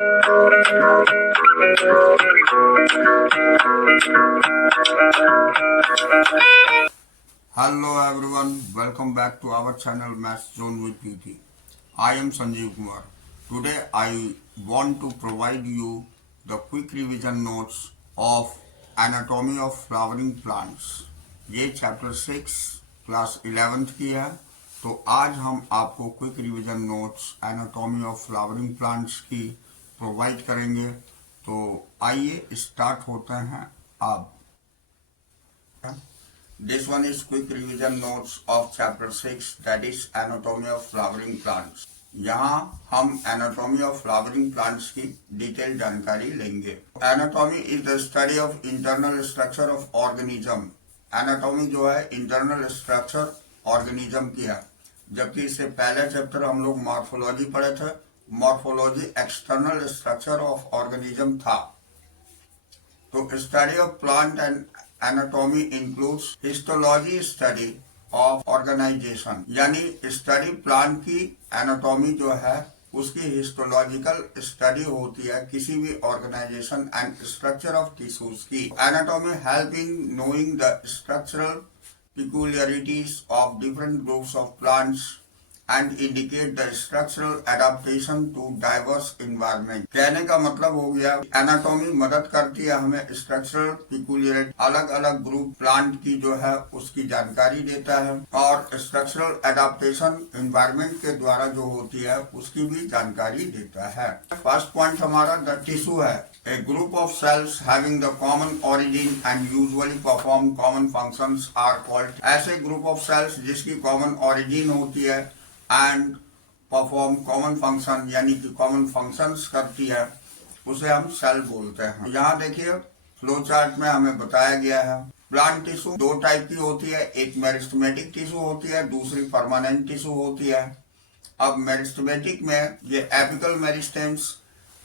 Hello everyone, welcome back to our channel Math Zone with PT. I am Sanjeev Kumar. Today I want to provide you the quick revision notes of Anatomy of Flowering Plants. ये chapter 6 class 11th की है। तो आज हम आपको quick revision notes anatomy of flowering plants की provide करेंगे। तो आइए स्टार्ट होते हैं अब। This one is quick revision notes of chapter 6, that is anatomy of flowering plants. यहाँ हम anatomy of flowering plants की डिटेल जानकारी लेंगे। Anatomy is the study of internal structure of organism. Anatomy जो है internal structure organism की है, जबकि इससे पहले चैप्टर हम लोग मॉर्फोलॉजी पढ़े थे। Morphology external structure of organism था। तो study of plant and anatomy includes histology study of organisation, यानी स्टडी प्लांट की एनाटॉमी जो है उसकी हिस्टोलॉजिकल स्टडी होती है किसी भी organisation and structure of tissues की। Anatomy help in knowing the structural peculiarities of different groups of plants and indicate the structural adaptation to diverse environment। कहने का मतलब हो गया एनाटॉमी मदद करती है हमें स्ट्रक्चरल पिकुलियरिटी, अलग अलग ग्रुप प्लांट की जो है उसकी जानकारी देता है, और स्ट्रक्चरल एडाप्टेशन एनवायरनमेंट के द्वारा जो होती है उसकी भी जानकारी देता है। फर्स्ट पॉइंट हमारा द टिश्यू है। A group of cells having the common origin and usually perform common functions are called। ऐसे ग्रुप ऑफ सेल्स जिसकी कॉमन ओरिजिन होती है एंड परफॉर्म कॉमन फंक्शन, यानी कि कॉमन फंक्शंस करती है, उसे हम सेल बोलते हैं। यहाँ देखिए फ्लो चार्ट में हमें बताया गया है प्लांट टिश्यू दो टाइप की होती है, एक मेरिस्टेमेटिक टिश्यू होती है, दूसरी परमानेंट टिश्यू होती है। अब मेरिस्टेमेटिक में ये एपिकल मेरिस्टेम्स,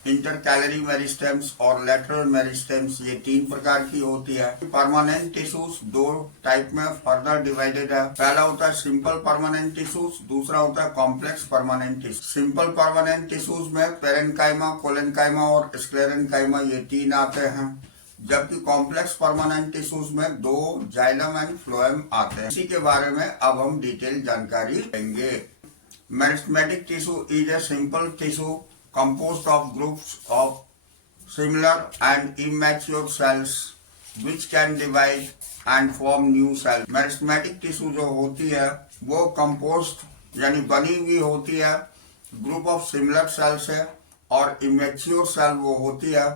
इंटरकैलरी मेरिस्टेम्स और लेटरल मेरिस्टेम्स, ये तीन प्रकार की होती है। परमानेंट टिश्यूज दो टाइप में फर्दर डिवाइडेड है। पहला होता है सिंपल परमानेंट टिश्यूज, दूसरा होता है complex permanent tissues. Simple permanent tissues में पेरेन्काइमा, कोलेन्काइमा और स्क्लेरेन्काइमा ये तीन आते हैं, जबकि कॉम्प्लेक्स परमानेंट टिश्यूज में दो जाइलम एंड फ्लोएम आते हैं। इसी के बारे में अब हम डिटेल जानकारी लेंगे। Meristematic tissue is a simple tissue composed of groups of similar and immature cells which can divide and form new cells। Meristematic tissue जो होती है वो कंपोस्ट यानी बनी हुई होती है ग्रुप ऑफ सिमिलर सेल से, और इमेच्योर सेल वो होती है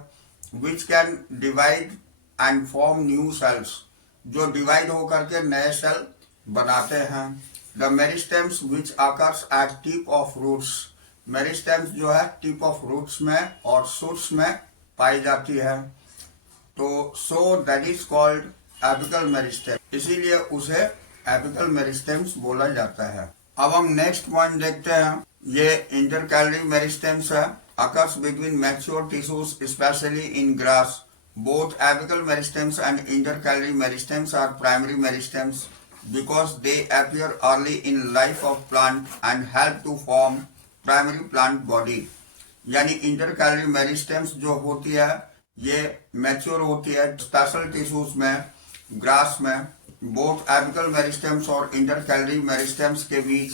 which can divide and form new cells, जो डिवाइड होकर के नए सेल बनाते हैं। The meristems which occurs at tip of roots, meristems जो है टिप ऑफ रूट्स में और शूट्स में पाई जाती है, तो so that is called apical meristem, इसीलिए उसे एपिकल मेरिस्टेम्स बोला जाता है। अब हम नेक्स्ट पॉइंट देखते हैं। ये इंटरकैलरी मेरिस्टेम्स है, occurs between mature tissues specially in grass. Both apical meristems and intercalary meristems are primary meristems because they appear early in life of plant and help to form primary plant body. यानी intercalary meristems जो होती है ये mature होती है special tissues में, grass में। Both apical meristems और इंटरकैलरी मेरिस्टेम्स के बीच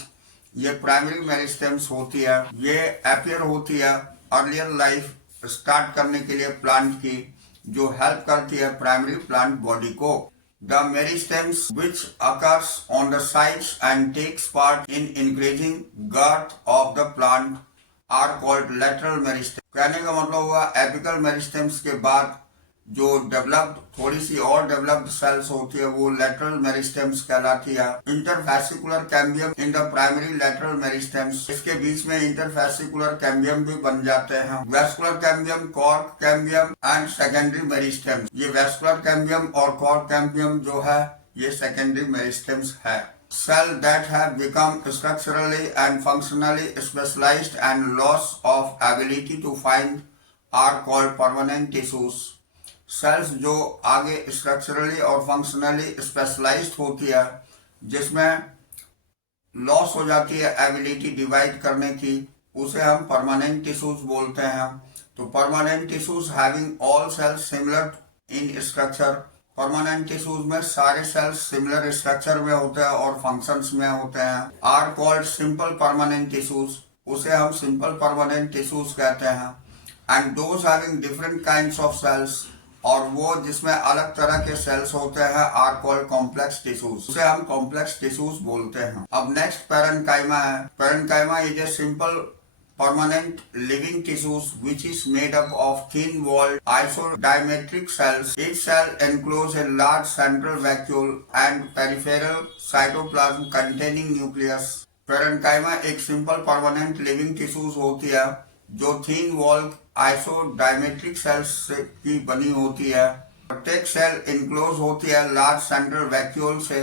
ये प्राइमरी मेरिस्टेम्स होती है। ये अपीयर होती है अर्लियर लाइफ स्टार्ट करने के लिए प्लांट की, जो हेल्प करती है प्राइमरी प्लांट बॉडी को। The meristems which occurs on the sides and takes part in increasing girth of the plant are called lateral meristems। कहने का मतलब हुआ एपिकल मेरिस्टेम्स के बाद जो डेवलप्ड थोड़ी सी और डेवलप्ड सेल्स होती है वो लेटरल मेरिस्टेम्स कहलाती है। Interfascicular cambium in the primary lateral meristems, इसके बीच में इंटरफेसिकुलर कैम्बियम भी बन जाते हैं। Vascular cambium, cork cambium and secondary meristems, ये वेस्कुलर कैम्बियम और कॉर्क कैम्बियम जो है ये सेकेंडरी मेरिस्टेम्स है। Cell that have become structurally and functionally specialized and loss of ability to find are called permanent tissues। Cells जो आगे structurally और functionally specialised होती है, जिसमें लॉस हो जाती है एबिलिटी डिवाइड करने की, उसे हम परमानेंट टिश्यूज बोलते हैं। तो permanent tissues having all cells similar in structure, permanent tissues में सारे सेल्स सिमिलर स्ट्रक्चर में होते हैं और फंक्शंस में होते हैं, are called simple permanent tissues, उसे हम सिंपल परमानेंट टिश्यूज कहते हैं। And those having different kinds of cells, और वो जिसमें अलग तरह के सेल्स होते हैं, आर कॉल्ड कॉम्प्लेक्स टिश्यूज, उसे हम कॉम्प्लेक्स टिश्यूज बोलते हैं। अब नेक्स्ट पेरेन्काइमा है। Parenchyma is a simple permanent living tissues which is made up of thin walled isodiametric cells. Each cell encloses a large central vacuole and peripheral cytoplasm containing nucleus. Parenchyma एक simple permanent living tissues होती है जो थीन wall isodiametric sales की बनी होती है। प्रत्येक cell enclose होती है लार्ज सेंट्रल वैक्यूल से,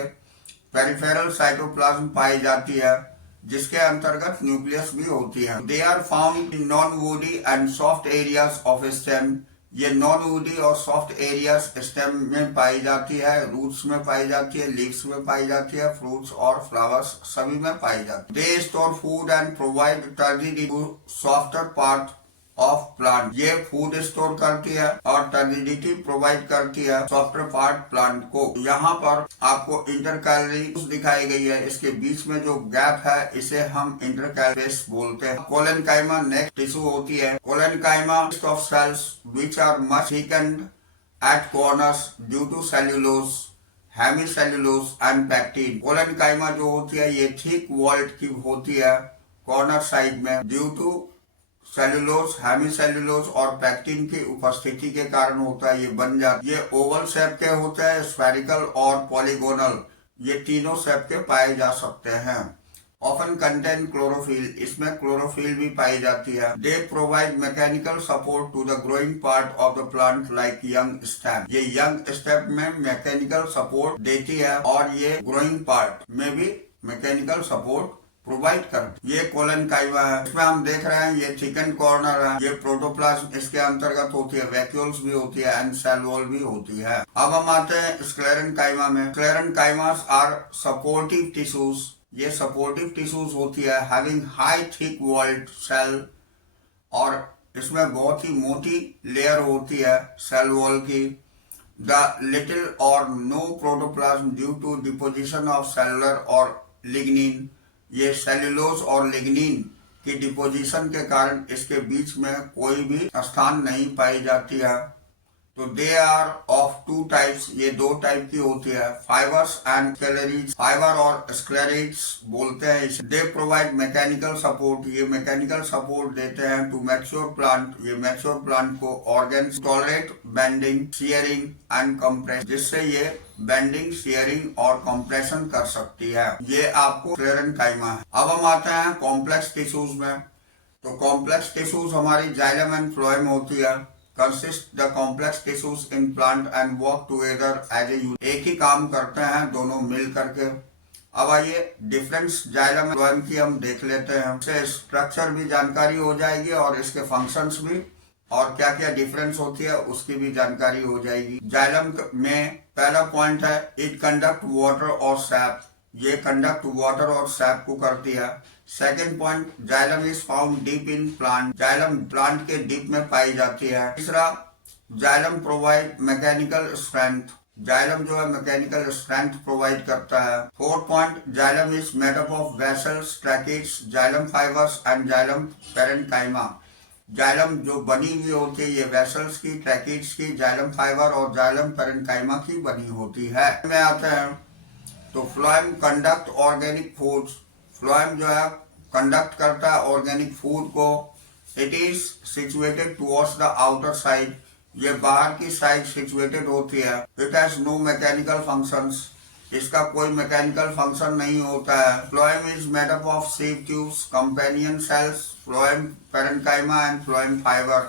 पेरिफेरल साइटोप्लाज्म पाई जाती है जिसके अंतर्गत न्यूक्लियस भी होती है। They are found in non woody and soft areas of stem, ये नॉन वुडी और सॉफ्ट एरियाज स्टेम में पाई जाती है, रूट्स में पाई जाती है, लीव्स में पाई जाती है, फ्रूट्स और फ्लावर्स सभी में पाई जाती है। They store food and provide turgidity to softer part of plant, ये फूड स्टोर करती है और टर्जिडिटी प्रोवाइड करती है सॉफ्टर पार्ट प्लांट को। यहाँ पर आपको इंटरकैलरी दिखाई गई है, इसके बीच में जो गैप है इसे हम इंटरकैलरी बोलते हैं। कोलेनकाइमा नेक्स्ट टिश्यू होती है। Collenchyma of cells which are much thickened at corners due to cellulose, hemicellulose and pectin. Collenchyma जो होती है ये थिक वॉल्ड की होती है कॉर्नर साइड में, ड्यू टू सेल्यूलोज, हेमीसेल्यूलोज और पैक्टिन की उपस्थिति के कारण होता है। ये बन जाती है, ये ओवल शेप के होते हैं, स्फेरिकल और पॉलीगोनल, ये तीनों शेप के पाए जा सकते हैं। ऑफन कंटेन क्लोरोफिल, इसमें क्लोरोफिल भी पाई जाती है। They provide mechanical support to the growing part of the plant like young stem, ये यंग स्टेम में मैकेनिकल सपोर्ट देती है और ये ग्रोइंग पार्ट में भी मैकेनिकल सपोर्ट प्रोवाइड कर। ये कोलेनकाइमा है, इसमें हम देख रहे हैं ये थिकन कॉर्नर है, ये प्रोटोप्लाज्म इसके अंतर्गत होती है, वैक्यूल्स भी होती है एंड सेल वॉल भी होती है। अब हम आते हैं स्क्लेरेनकाइमा में। स्क्लेरेनकाइमास आर सपोर्टिव टिश्यूज, ये सपोर्टिव टिश्यूज होती है having high thick walled cell, और इसमें बहुत ही मोटी लेयर होती है सेल वॉल की। द लिटिल और no protoplasm due to deposition of cellular और लिग्निन, ये सेल्यूलोज और लिग्निन की डिपोजिशन के कारण इसके बीच में कोई भी स्थान नहीं पाई जाती है। तो they are of two types, ये दो टाइप की होती है, फाइबर्स एंड स्क्लेरेज। फाइबर और स्क्लेरेज बोलते हैं इसे। दे प्रोवाइड मैकेनिकल सपोर्ट, ये मैकेनिकल सपोर्ट देते हैं टू मैच्योर प्लांट, ये मैच्योर प्लांट को organs tolerate bending, shearing and compress, जिससे ये बेंडिंग, शियरिंग और कंप्रेशन कर सकती है। ये आपको स्क्लेरेनकाइमा है। अब हम आते हैं कॉम्प्लेक्स टिश्यूज में। तो कॉम्प्लेक्स टिश्यूज हमारी जाइलम एंड फ्लोएम होती है। consist the complex tissues in plant and work together as a unit, एक ही काम करते हैं दोनों मिल करके। अब आइए डिफरेंस जाइलम फ्लोएम की हम देख लेते हैं, इससे स्ट्रक्चर भी जानकारी हो जाएगी और इसके फंक्शंस भी, और क्या क्या डिफरेंस होती है उसकी भी जानकारी हो जाएगी। जाइलम में पहला पॉइंट है इट कंडक्ट वाटर और सैप, ये कंडक्ट वाटर और सैप को करती है। Second point, xylem is found deep in plant, xylem plant के डीप में पाई जाती है। तीसरा, xylem provide mechanical strength, xylem जो है मैकेनिकल स्ट्रेंथ प्रोवाइड करता है। Fourth point, xylem is made up of vessels, tracheids, xylem fibres and xylem parenchyma, xylem जो बनी हुई होती है ये वेसल्स की, ट्रैकेट्स की, जाइलम फाइबर और जाइलम पेरेन्काइमा की बनी होती है। में आते हैं तो phloem conduct organic foods, phloem जो है कंडक्ट करता है ऑर्गेनिक फूड को। It is situated towards the outer side, ये बाहर की साइड सिचुएटेड होती है। It has no mechanical functions, इसका कोई मैकेनिकल फंक्शन नहीं होता है। Phloem is made up of sieve tubes, companion cells, phloem parenchyma and phloem fibre.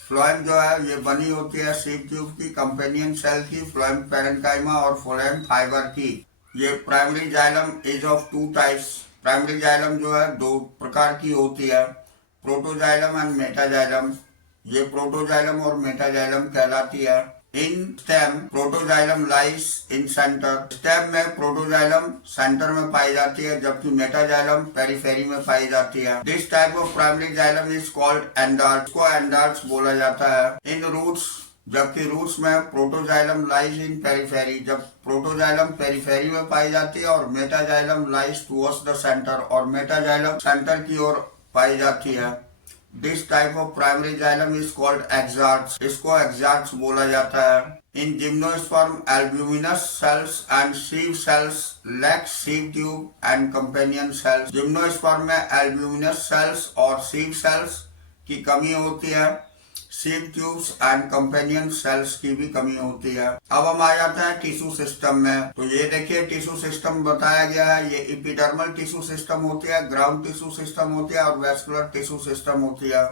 Phloem जो है ये बनी होती है सीव ट्यूब की, कंपेनियन सेल की, फ्लोएम पेरेन्काइमा और फ्लोएम फाइबर की। ये primary xylem is of two types, primary xylem जो है दो प्रकार की होती है, प्रोटोजाइलम एंड मेटाजाइलम, ये प्रोटोजाइलम और मेटाजाइलम कहलाती है। इन स्टेम प्रोटोजाइलम लाइस इन सेंटर। स्टेम में प्रोटोजाइलम सेंटर में पाई जाती है, जबकि मेटाजाइलम पेरिफेरी में पाई जाती है। This type of primary xylem is called endarch, को एंडार्ट्स बोला जाता है। इन रूट्स, जबकि रूट्स में प्रोटोजाइलम लाइज इन पेरिफेरी, जब प्रोटोजाइलम पेरिफेरी में पाई जाती है और metaxylem lies towards the centre, और मेटाजाइलम सेंटर की ओर पाई जाती है। This type of primary xylem is called exarchs, इसको एक्सार्ट्स बोला जाता है। In gymnosperm albuminous cells and sieve cells lack sieve tube and companion cells. Gymnosperm में एल्ब्यूमिनस सेल्स और सीव सेल्स की कमी होती है, sieve tubes and companion cells की भी कमी होती है। अब हम आ जाते हैं टिश्यू सिस्टम में। तो ये देखिए टिश्यू सिस्टम बताया गया है। ये एपिडर्मल टिश्यू सिस्टम होती है, ग्राउंड टिश्यू सिस्टम होती है और वेस्कुलर टिश्यू सिस्टम होती है।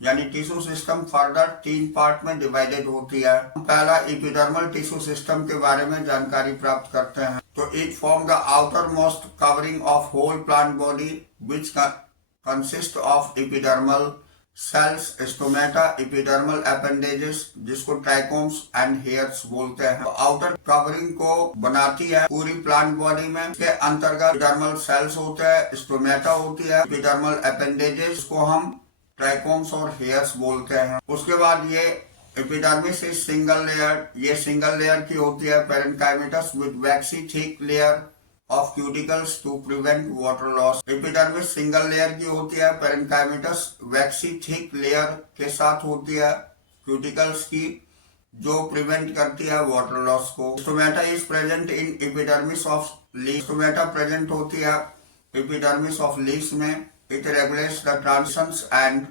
यानी टिश्यू सिस्टम फर्दर 3 पार्ट में डिवाइडेड होती है। पहला एपिडर्मल टिश्यू सिस्टम के बारे में जानकारी प्राप्त करते हैं। तो it form the outermost covering of whole plant body which consist of epidermal cells, stomata, epidermal appendages जिसको ट्राइकोम्स एंड हेयर्स बोलते हैं, आउटर कवरिंग को बनाती है पूरी प्लांट बॉडी में। इसके अंतर्गत एपिडर्मल सेल्स होते हैं, स्टोमेटा होती है, एपिडर्मल एपेंडेजेस को हम ट्राइकोम्स और हेयर्स बोलते हैं। उसके बाद ये एपिडर्मिस इज सिंगल लेयर, ये सिंगल लेयर की होती है, parenchymatous with waxy thick layer of cuticles to prevent water loss. Epidermis single layer की होती है, पेरेन्काइमेटस वैक्सी थिक लेयर के साथ होती है क्यूटिकल्स की, जो प्रिवेंट करती है वाटर लॉस को। Stomata is present in epidermis of leaves, stomata present होती है एपिडर्मिस ऑफ लीव्स में। It regulates the transitions and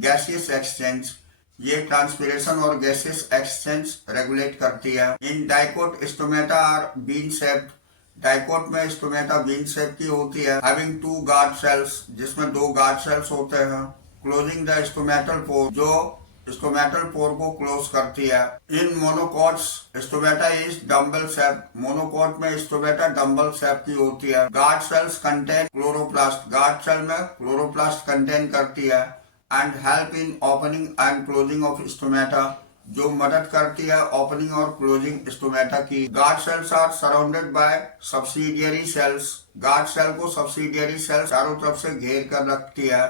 gaseous exchange, ये ट्रांसपिरेशन और गैसियस एक्सचेंज रेगुलेट करती है। In dicot stomata are bean shaped, dicot में stomata bean shape की होती है, हैविंग 2 गार्ड सेल्स, जिसमें 2 गार्ड सेल्स होते हैं, क्लोजिंग द स्टोमेटल पोर, जो स्टोमेटल पोर को क्लोज करती है। In monocots stomata is dumbbell shape, monocot में स्टोमेटा डम्बल शेप की होती है। Guard cells contain chloroplast, guard cell में क्लोरोप्लास्ट कंटेन करती है, and help in opening and closing of stomata, जो मदद करती है ओपनिंग और क्लोजिंग स्टोमेटा की। Guard cells are surrounded by subsidiary cells, guard cell को सब्सिडियरी सेल्स चारों तरफ से घेर कर रखती है।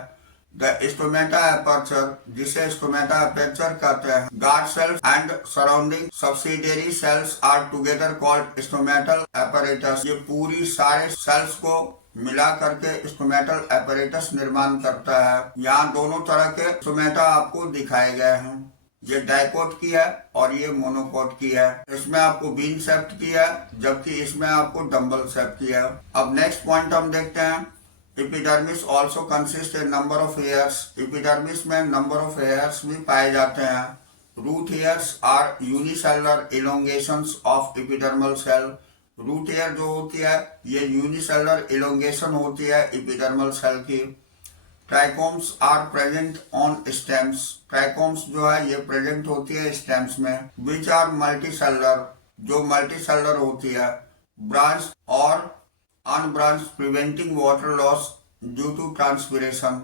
द स्टोमेटा एपर्चर, जिसे स्टोमेटा एपर्चर कहते हैं। Guard cells and surrounding subsidiary cells are together called stomatal apparatus, ये पूरी सारे सेल्स को मिला करके स्टोमेटल एपरेटस निर्माण करता है। यहाँ दोनों तरह के स्टोमेटा आपको दिखाए गए हैं, ये डाइकोट की है और ये मोनोकोट की है। इसमें आपको बीन शेप्ड की है, जबकि इसमें आपको डम्बल शेप की है। अब नेक्स्ट पॉइंट हम देखते हैं। Epidermis also consist a number of hairs, epidermis में नंबर ऑफ हेयर्स भी पाए जाते हैं। Root hairs are unicellular elongations of epidermal cell, root hair जो होती है ये यूनिसेलुलर इलोंगेशन होती है एपिडर्मल सेल की। Trichomes are present on stems, trichomes जो है ये प्रेजेंट होती है स्टेम्स में। विच आर मल्टीसेलुलर, जो मल्टीसेलुलर होती है। ब्रांच और unbranch preventing water loss due to transpiration,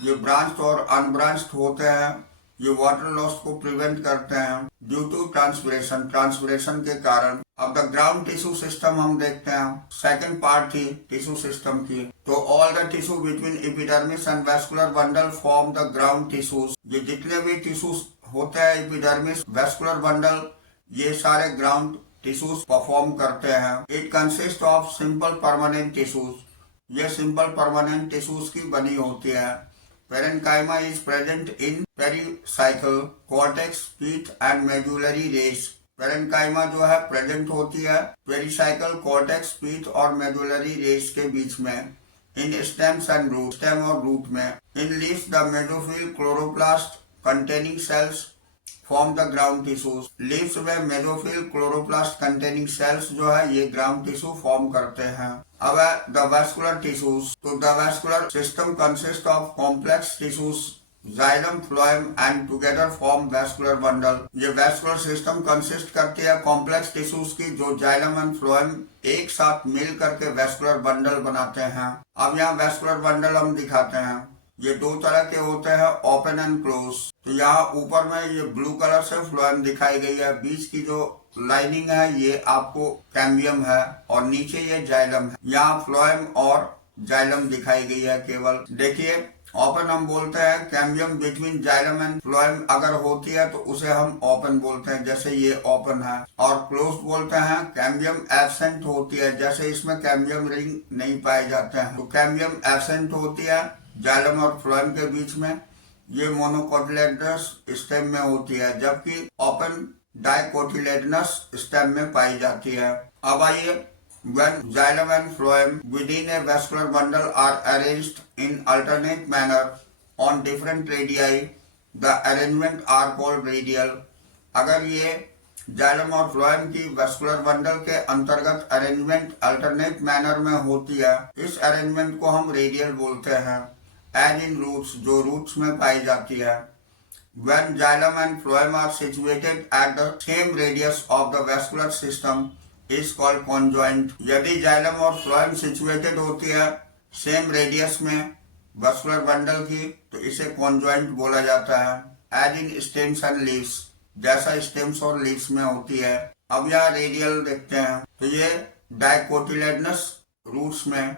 ये ब्रांच और अनब्रांच्ड होते हैं, ये वाटर लॉस को प्रिवेंट करते हैं ड्यू टू ट्रांसपिरेशन, ट्रांसपिरेशन के कारण। अब द ग्राउंड टिश्यू सिस्टम हम देखते हैं, सेकंड पार्ट थी टिश्यू सिस्टम की। तो all the tissue between epidermis and vascular bundle form the ground tissues, ये जितने भी टिश्यूज होते हैं एपिडर्मिस वैस्कुलर बंडल, ये सारे ग्राउंड टिश्यूज परफॉर्म करते हैं। It consist of simple permanent tissues, ये सिंपल परमानेंट टिश्यूज की बनी होती है। Parenchyma is present in pericycle cortex pith and medullary rays, parenchyma जो है प्रेजेंट होती है पेरिसाइकल कॉर्टेक्स पीथ और मेडुलरी रेस के बीच में। In stems and root, stem और रूट में। In leaves the mesophyll chloroplast containing cells form the ground tissues, leaves में मेसोफिल क्लोरोप्लास्ट कंटेनिंग सेल्स जो है ये ग्राउंड टिश्यू फॉर्म करते हैं। अब है द वैस्कुलर टिश्यूज, तो the vascular system consist of complex tissues xylem phloem and together form vascular bundle, ये वैस्कुलर सिस्टम कंसिस्ट करती है कॉम्प्लेक्स टिश्यूज की, जो जाइलम एंड फ्लोएम एक साथ मिल करके वैस्कुलर बंडल बनाते हैं। अब यहाँ वैस्कुलर बंडल हम दिखाते हैं। ये दो तरह के होते हैं, ओपन एंड क्लोज। तो यहाँ ऊपर में ये ब्लू कलर से फ्लोएम दिखाई गई है, बीच की जो लाइनिंग है ये आपको कैम्बियम है और नीचे ये जाइलम है। यहाँ फ्लोएम और जाइलम दिखाई गई है केवल। देखिए ओपन हम बोलते हैं cambium between xylem and phloem अगर होती है तो उसे हम ओपन बोलते हैं, जैसे ये ओपन है। और क्लोज बोलते हैं कैम्बियम एब्सेंट होती है, जैसे इसमें कैम्बियम रिंग नहीं पाए जाते हैं। तो कैम्बियम एब्सेंट होती है जाइलम और फ्लोएम के बीच में, ये मोनोकोटिलेडनस स्टेम में होती है, जबकि ओपन डाइकोटिलेडनस स्टेम में पाई जाती है। अब आइए, when xylem and phloem within a vascular bundle are arranged in alternate manner on different radii, the arrangement are called radial। अगर ये जाइलम और फ्लोएम की वेस्कुलर बंडल के अंतर्गत अरेंजमेंट अल्टरनेट मैनर में होती है, इस अरेंजमेंट को हम रेडियल बोलते हैं। एज इन रूट्स, जो रूट्स में पाई जाती है। When xylem and phloem are situated at the same radius of the vascular system is called conjoint। यदि जाइलम और फ्लोएम सिचुएटेड होती है सेम रेडियस में वेस्कुलर बंडल की, तो इसे कॉन्जॉइंट बोला जाता है। As in stems and leaves, जैसा स्टेम्स और लीव्स में होती है। अब यहाँ रेडियल देखते हैं, तो ये डाइकोटिलेडनस रूट्स में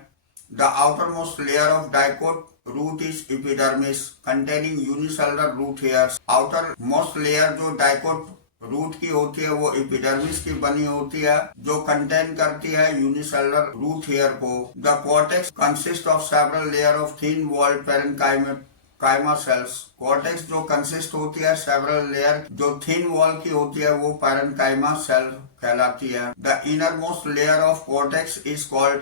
the outermost layer of dicot root is epidermis containing unicellular root hairs. Outermost layer जो डाइकोट रूट की होती है वो एपिडर्मिस की बनी होती है, जो कंटेन करती है यूनिसेलुलर रूट हेयर को। The cortex consist of several layer of thin walled parenchyma cells. Cortex जो कंसिस्ट होती है सेवरल लेयर जो थिन वॉल की होती है वो पैरेन्काइमा सेल कहलाती है। The innermost layer of cortex is called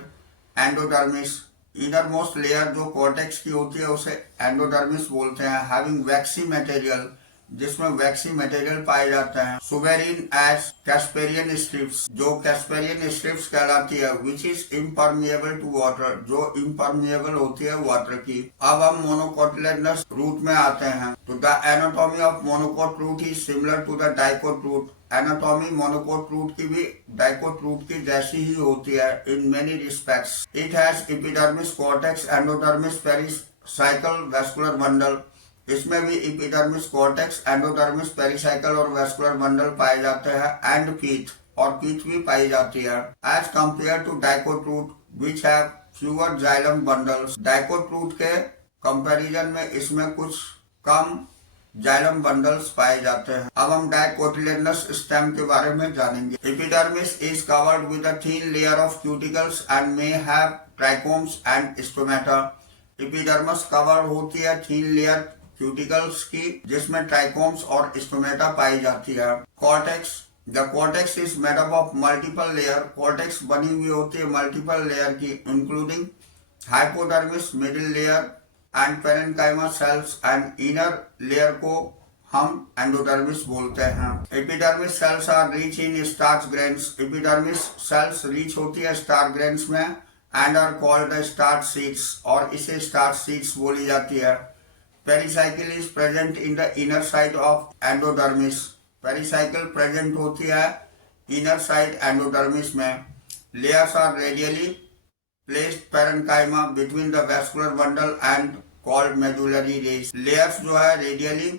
endodermis. Innermost layer जो कॉर्टेक्स की होती है उसे एंडोडर्मिस बोलते हैं। हैविंग वैक्सी मटेरियल, जिसमें वैक्सी मटेरियल पाए जाते हैं। सुबेरिन एज कैस्पेरियन स्ट्रिप्स, जो कैस्पेरियन स्ट्रिप्स कहलाती है। Which is impermeable to water, जो इम्परमिएबल होती है वाटर की। अब हम मोनोकोटिलेडनस रूट में आते हैं। तो the anatomy of monocot root is similar to the dicot root. Anatomy monocot root की भी डाइकोट रूट की जैसी ही होती है in many respects. It has epidermis, cortex, endodermis, pericycle, vascular bundle. इसमें भी एपिडर्मिस, कॉर्टेक्स, एंडोडर्मिस, पेरिसाइकल और वेस्कुलर बंडल पाए जाते हैं। एंड पीथ, और पीथ भी पाई जाती है। As compare to dicot root which have fewer xylem bundles. Dicot root के कंपैरिजन में इसमें कुछ कम जाइलम बंडल्स पाए जाते हैं। अब हम डाइकोटिलेडनस स्टेम के बारे में जानेंगे। Epidermis is covered with a thin layer of cuticles and may have trichomes and stomata. Epidermis cover होती है थिन लेयर क्यूटिकल्स की, जिसमें ट्राइकोम्स और स्टोमेटा पाई जाती है। Cortex, the cortex is made up of multiple layer. Cortex बनी हुई होती है मल्टीपल लेयर की, including hypodermis, middle layer and parenchyma cells and inner layer को हम एंडोडर्मिस बोलते हैं। Epidermis cells are rich in starch grains. Epidermis cells rich होती है स्टार्च ग्रेन्स में and are called starch seeds, और इसे स्टार्च सीड्स बोली जाती है। Pericycle is present in the inner side of endodermis. Pericycle present होती है इनर साइड एंडोडर्मिस में। Layers are radially placed parenchyma between the vascular bundle and called medullary rays. Layers जो है रेडियली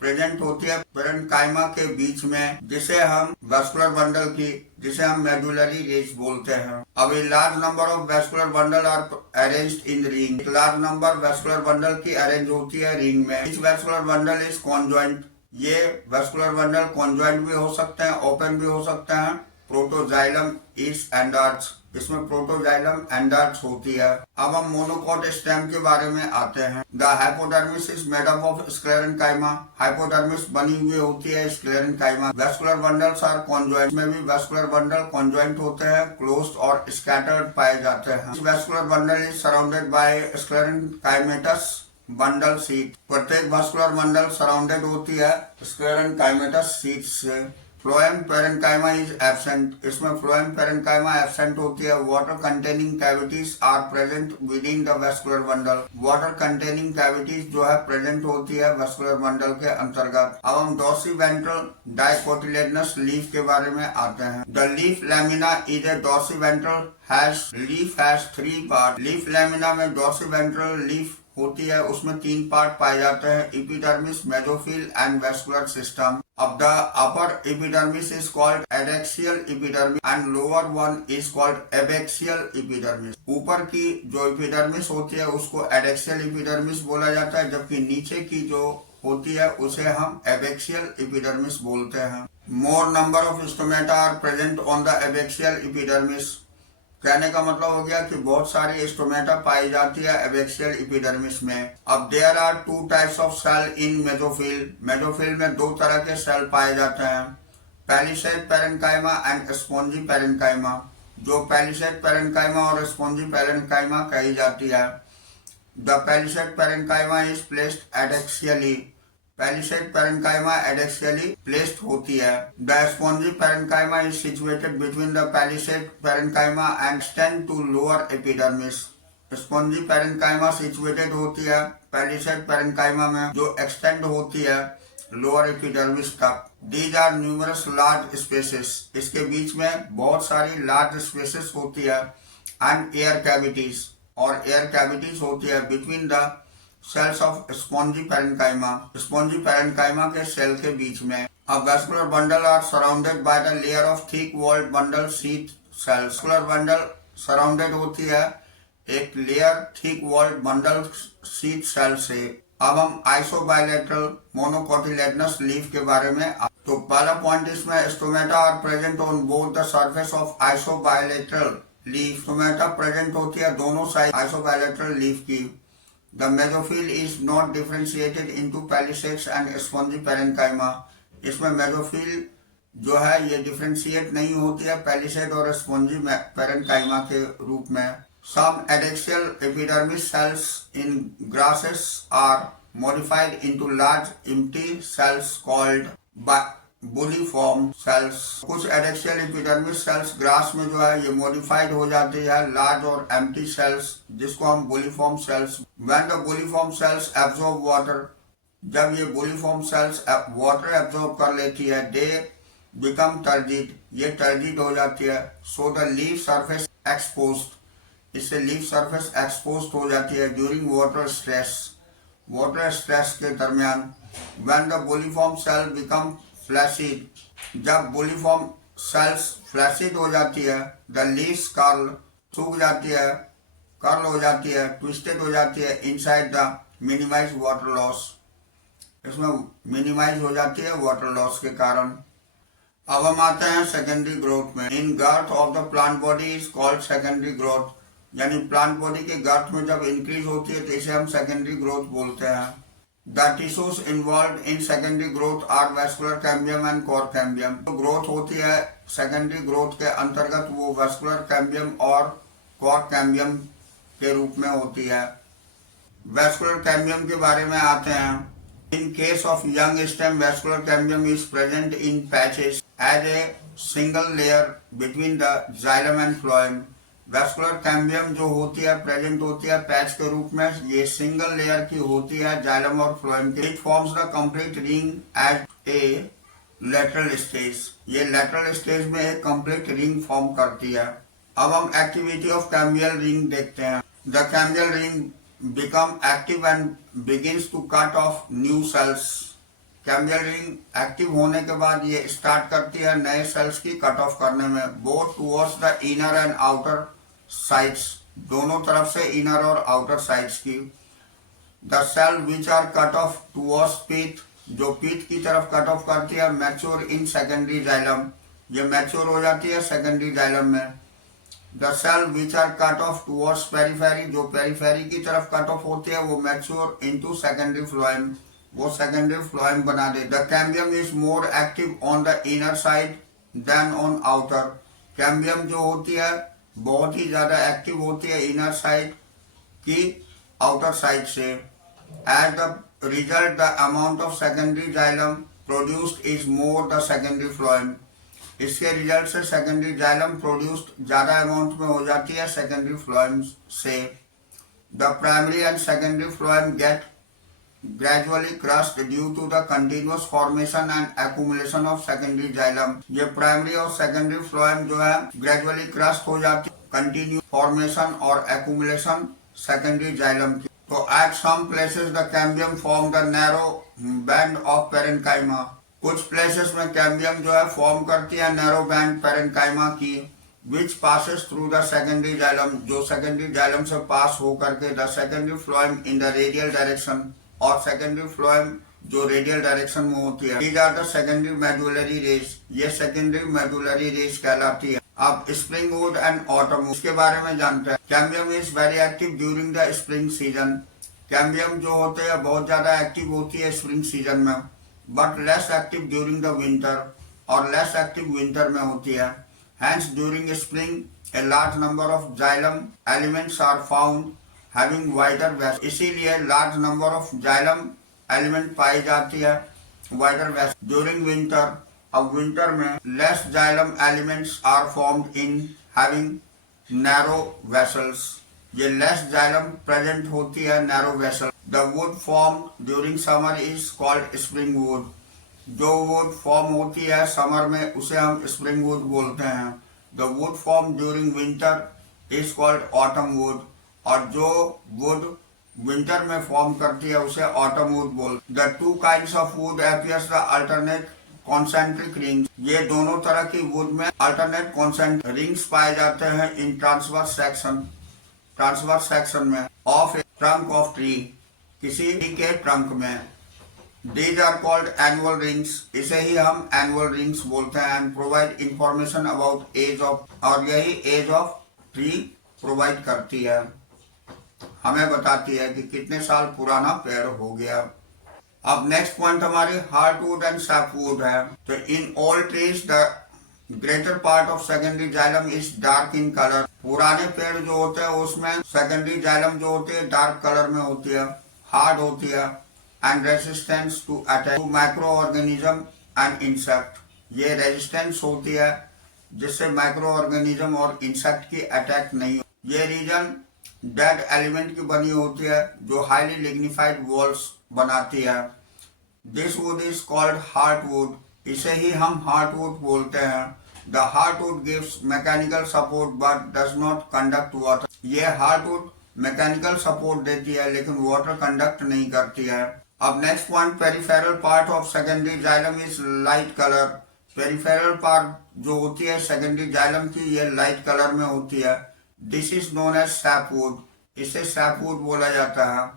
प्रेजेंट होती है पेरेन्काइमा के बीच में, जिसे हम वेस्कुलर बंडल की, जिसे हम मेडुलरी रेस बोलते हैं। अब a large number of vascular bundle are arranged in ring. एक लार्ज नंबर वेस्कुलर बंडल की अरेंज होती है रिंग में। Each vascular bundle is conjoint. ये वेस्कुलर बंडल कॉन्जॉइंट भी हो सकते हैं, ओपन भी हो सकते हैं। प्रोटोजाइलम इज एंडार्च, इसमें प्रोटोजाइलम एंडार्च होती है। अब हम मोनोकोट स्टेम के बारे में आते हैं। The hypodermis is made up of sclerenchyma. Hypodermis बनी हुई होती है sclerenchyma. Vascular bundles are conjoint, में भी वेस्कुलर बंडल कॉन्जॉइंट होते हैं, क्लोज्ड और स्कैटर्ड पाए जाते हैं। Vascular bundle is surrounded by sclerenchymatous bundle sheath. प्रत्येक वेस्कुलर बंडल सराउंडेड होती है स्क्लेरेन्काइमेटस सीट से। Phloem parenchyma is absent. इसमें फ्लोएम पेरेन्काइमा एब्सेंट होती है। Water containing cavities are present within the vascular bundle. Water containing cavities जो है present होती है वेस्कुलर बंडल के अंतर्गत। अब हम डॉर्सीवेंट्रल डाइकोटिलेडनस लीफ के बारे में आते हैं। The leaf lamina is a dorsiventral leaf has 3 part. Leaf lamina में डॉर्सीवेंट्रल लीफ होती है उसमें 3 पार्ट पाए जाते हैं, epidermis, mesophyll and vascular system. अब the upper epidermis is called adaxial epidermis and lower one is called abaxial epidermis. ऊपर की जो एपिडर्मिस होती है उसको एडेक्सियल एपिडर्मिस बोला जाता है, जबकि नीचे की जो होती है उसे हम एबेक्सियल एपिडर्मिस बोलते हैं। More number of stomata are present on the abaxial epidermis. कहने का मतलब हो गया कि बहुत सारी स्टोमेटा पाई जाती है एबेक्सियल एपिडर्मिस में। अब there are 2 types of cell in mesophyll. Mesophyll में 2 तरह के सेल पाए जाते हैं, palisade parenchyma and spongy parenchyma. जो पैलिसेड पैरेन्काइमा और स्पॉन्जी पैरेन्काइमा कही जाती है। The palisade parenchyma is placed adaxially. Palisade parenchyma adaxially placed होती है। The spongy parenchyma is situated between the palisade parenchyma and extend to lower epidermis. Spongy parenchyma situated होती है palisade parenchyma में, जो extend होती है लोअर एपिडर्मिस तक। These are numerous large spaces. इसके बीच में बहुत सारी लार्ज स्पेसेस होती है एंड एयर कैविटीज, और एयर कैविटीज होती है between the cells of spongy parenchyma. Spongy parenchyma के सेल के बीच में। A vascular bundle are surrounded by the layer of thick walled bundle sheath cells. vascular bundle surrounded होती है एक layer thick walled bundle sheath cell से। अब हम आइसोबायलेटरल मोनोकोटिलेडनस लीफ के बारे में। तो पहला पॉइंट इसमें, stomata are present on both the surface of isobilateral leaf. Stomata present होती है दोनों साइड आइसोबायलेटरल लीफ की। The mesophyll is not differentiated into palisades and spongy parenchyma. इसमें मेसोफिल जो है ये डिफ्रेंशिएट नहीं होती है पैलिसेड और स्पॉन्जी पैरेन्काइमा के रूप में। Some adaxial epidermis cells in grasses are modified into large empty cells called bulliform cells. कुछ एडेक्सियल एपिडर्मिस सेल्स ग्रास में जो है ये मॉडिफाइड हो जाती है लार्ज और एम्प्टी सेल्स, जिसको हम bulliform cells. When the bulliform cells absorb water, जब ये बुलीफॉर्म सेल्स वाटर एब्जॉर्ब कर लेती है, दे बिकम टर्जिड, ये टर्जिड हो जाती है। So the leaf surface exposed, इससे लीफ सरफेस एक्सपोज्ड हो जाती है during water stress, water stress के दरमियान। When the bulliform cell become flaccid, जब बुलीफॉर्म सेल्स फ्लैसिड हो जाती है, द लीव्स कर्ल, सूख जाती है, कर्ल हो जाती है, ट्विस्टेड हो जाती है inside the minimise water loss, इसमें मिनिमाइज हो जाती है वाटर लॉस के कारण। अब हम आते हैं सेकेंडरी ग्रोथ में। In girth of the plant body is called secondary growth, यानी प्लांट बॉडी के गर्थ में जब इंक्रीज होती है तो इसे हम सेकेंडरी ग्रोथ बोलते हैं। The tissues involved in secondary growth are vascular cambium and core cambium. तो ग्रोथ होती है सेकेंडरी ग्रोथ के अंतर्गत वो vascular cambium और core cambium के रूप में होती है। vascular cambium के बारे में आते हैं। In case of young stem, vascular cambium is present in patches as a single layer between the xylem and phloem. Vascular cambium जो होती है प्रेजेंट होती है पैच के रूप में, ये सिंगल लेयर की होती है जाइलम और फ्लोएम के। It forms the complete ring at A lateral stage, ये लेटरल स्टेज में एक कंप्लीट रिंग फॉर्म करती है। अब हम एक्टिविटी ऑफ कैम्बियल रिंग देखते हैं। The cambial ring become active and begins to cut off new cells. Cambial ring active होने के बाद ये स्टार्ट करती है नए सेल्स की कट ऑफ करने में, both towards the inner and outer sides, दोनों तरफ से इनर और आउटर साइड्स की। The cell which are cut off towards pith, जो पीथ की तरफ कट ऑफ करती है, मैच्योर इन सेकेंडरी जाइलम, ये मैच्योर हो जाती है सेकेंडरी जाइलम में। The cell which are cut off towards periphery, जो पेरिफेरी की तरफ कट ऑफ होती है वो मैच्योर इनटू सेकेंडरी फ्लोएम, वो सेकेंडरी फ्लोएम बना दे। The cambium is more active on the inner side than on outer. Cambium जो होती है बहुत ही ज्यादा एक्टिव होती है इनर साइड की आउटर साइड से। As the result the amount of secondary xylem produced is more the secondary phloem, इसके रिजल्ट से सेकेंडरी जाइलम प्रोड्यूस्ड ज्यादा अमाउंट में हो जाती है सेकेंडरी फ्लोएम से। The primary and secondary phloem get gradually crushed due to the continuous formation and accumulation of secondary xylem। ये primary और सेकेंडरी फ्लोएम जो है ग्रेजुअली क्रस्ट हो जाती है, कंटिन्यू फॉर्मेशन और एक्यूमुलेशन सेकेंडरी जाइलम की। तो at some places the cambium form the narrow band of parenchyma. कुछ प्लेसेस में कैम्बियम जो है फॉर्म करती है नैरो बैंड पेरेन्काइमा की, which passes through the secondary xylem, जो सेकेंडरी जाइलम से पास हो करके the secondary phloem in the radial direction, और सेकेंडरी फ्लोएम जो रेडियल डायरेक्शन में होती है, these are the secondary medullary rays, ये सेकेंडरी मेडुलरी रेस कहलाती है। अब स्प्रिंग वुड एंड ऑटम उसके बारे में जानते हैं। Cambium is very active during the spring season, cambium जो होते हैं बहुत ज्यादा एक्टिव होती है स्प्रिंग सीजन में, but less active during the winter, और लेस एक्टिव विंटर में होती है। Hence during spring a large number of xylem elements are found having wider vessels, इसीलिए large number of xylem element पाई जाती है wider vessels. During winter, अब winter में less xylem elements are formed in having narrow vessels, ये less xylem present होती है narrow vessel. The wood formed during summer is called spring wood, जो would form होती है समर में उसे हम स्प्रिंग वुड बोलते हैं। The wood form during winter is called autumn would, और जो वुड विंटर में फॉर्म करती है उसे ऑटम वुड बोलते हैं। The two kinds of would appears the alternate concentric rings, ये दोनों तरह की वुड में अल्टरनेट कॉन्सेंट्रिक रिंग्स पाए जाते हैं इन ट्रांसवर्स सेक्शन में of A trunk of tree, किसी ट्री के ट्रंक में। These are called annual rings, इसे ही हम annual rings बोलते हैं। and provide information about age of, और यही age of tree provide करती है, हमें बताती है कि कितने साल पुराना पेड़ हो गया। अब नेक्स्ट पॉइंट हमारी हार्टवुड एंड सैपवुड है। तो in all trees the greater part of secondary xylem is dark in colour, पुराने पेड़ जो होते हैं उसमें सेकेंडरी जाइलम जो होती है डार्क कलर में होती है, हार्ड होती है, and resistance to attack to microorganism and insect, ये रेजिस्टेंस होती है जिससे माइक्रो ऑर्गेनिज्म और इंसेक्ट की अटैक नहीं हो। ये रीजन डेड एलिमेंट की बनी होती है जो हाईली लिग्निफाइड वॉल्स बनाती है। This would is called heartwood, इसे ही हम हार्टवुड बोलते हैं। The heartwood gives mechanical support but does not conduct water, ये हार्टवुड मैकेनिकल सपोर्ट देती है लेकिन वाटर कंडक्ट नहीं करती है। अब next point, peripheral part of secondary xylem is light colour, peripheral part जो होती है सेकेंडरी जाइलम की ये लाइट कलर में होती है। This is known as sapwood, इसे सैपवुड बोला जाता है।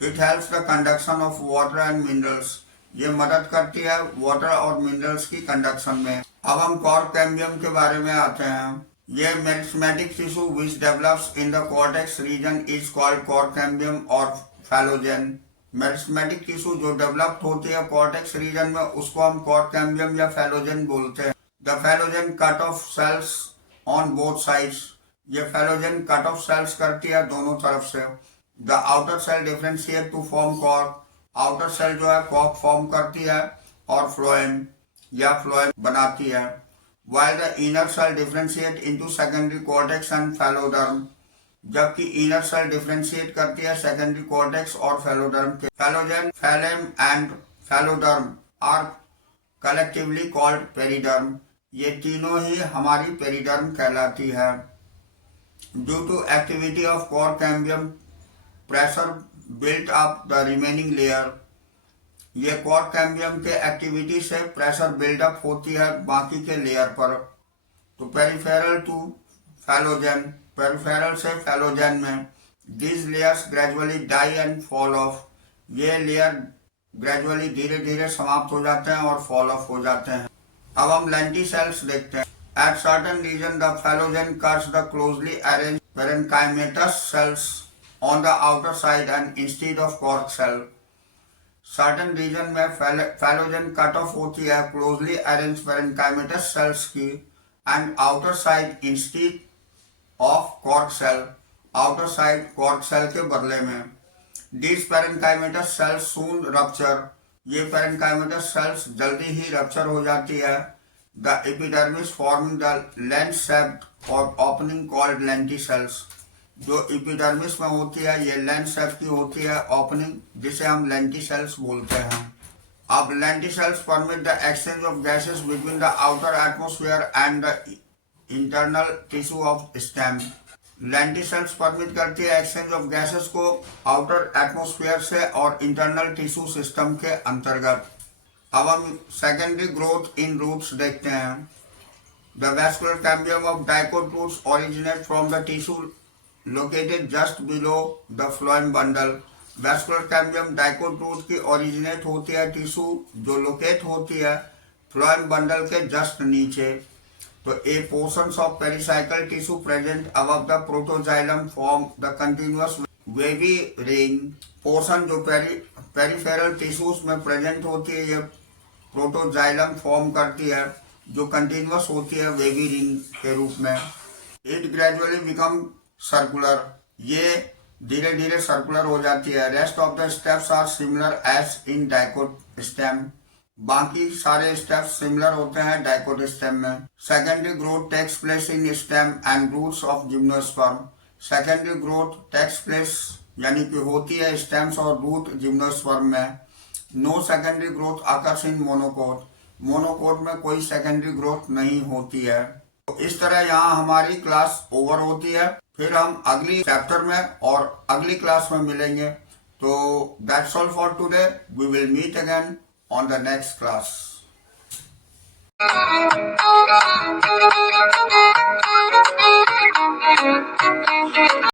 It helps the conduction of water and minerals, ये मदद करती है वाटर और मिनरल्स की कंडक्शन में। अब हम कॉर्क कैम्बियम के बारे में आते हैं। ये meristematic tissue which develops in the cortex region is called cork cambium और फैलोजेन। मेरिस्मेटिक टिश्यू जो डेवलप्ड होती है कॉर्टेक्स रीजन में उसको हम कॉर्क कैम्बियम या फैलोजेन बोलते हैं। The phellogen cut off cells on both sides, ये फैलोजेन कट ऑफ सेल्स करती है दोनों तरफ से। The outer cell differentiate to form cork, outer cell जो है कॉर्क फॉर्म करती है और फ्लोएम या फ्लोएम बनाती है। while the inner cell differentiate into secondary cortex and phalloderm, जबकि इनर सेल डिफरेंशिएट करती है सेकेंडरी कॉर्टेक्स और फैलोडर्म के। Phellogen, phellem and phelloderm are collectively called periderm, ये तीनों ही हमारी पेरिडर्म कहलाती है। Due to activity of cork cambium pressure built up the remaining layer, ये कॉर्क कैम्बियम के एक्टिविटी से प्रेशर बिल्डअप होती है बाकी के लेयर पर। तो पेरिफेरल टू फैलोजेन, पेरिफेरल से फैलोजेन में, these layers gradually die and fall off, ये लेयर ग्रेजुअली धीरे धीरे समाप्त हो जाते हैं और फॉल ऑफ हो जाते हैं। अब हम लेंटिसेल्स देखते हैं। At certain region the phallogen cuts the closely arranged parenchymatous cells on the outer side and instead of cork cell, certain region में फैलोजेन कट ऑफ होती है क्लोजली अरेंज पेरेन्काइमेटस सेल्स की and outer side instead of cork cell, outer side cork cell के बदले में। This parenchymatous cells soon rupture, ये parenchymatous cells जल्दी ही रप्चर हो जाती है। The epidermis forming the lens shaped और ओपनिंग कॉल्ड लेंटिसेल्स, जो एपिडर्मिस में होती है ये लेंस शेप की होती है ओपनिंग, जिसे हम लेंटिसेल्स बोलते हैं। अब lenticels permit the exchange of gases between the outer atmosphere and the internal tissue of stem, lenticels permit करती है एक्सचेंज ऑफ गैसेस को आउटर एटमॉस्फेयर से और इंटरनल टिश्यू सिस्टम के अंतर्गत। अब हम सेकेंडरी ग्रोथ इन रूट्स देखते हैं। The vascular cambium of dicot roots originate from the tissue located just below the phloem bundle. Vascular cambium dicot root की ओरिजिनेट होती है टिश्यू जो लोकेट होती है फ्लोएम बंडल के जस्ट नीचे। तो a portions of pericycle tissue present above the protoxylem form the continuous wavy ring. Portion जो पेरिफेरल टिश्यूज में प्रेजेंट होती है ये प्रोटोजाइलम फॉर्म करती है जो कंटिन्यूअस होती है वेवी रिंग के रूप में। इट ग्रेजुअली बिकम सर्कुलर, ये धीरे धीरे सर्कुलर हो जाती है। Rest of the steps are similar as in dicot stem, बाकी सारे स्टेप्स सिमिलर होते हैं डाइकोट स्टेम में। Secondary growth takes place in stem and roots of gymnosperm. Secondary growth takes place यानी कि होती है स्टेम्स और रूट जिम्नोस्पर्म में। No secondary growth occurs in monocot, monocot में कोई सेकेंडरी ग्रोथ नहीं होती है। तो इस तरह यहाँ हमारी क्लास ओवर होती है। फिर हम अगली चैप्टर में और अगली क्लास में मिलेंगे। तो that's all for today, we will meet again on the next class.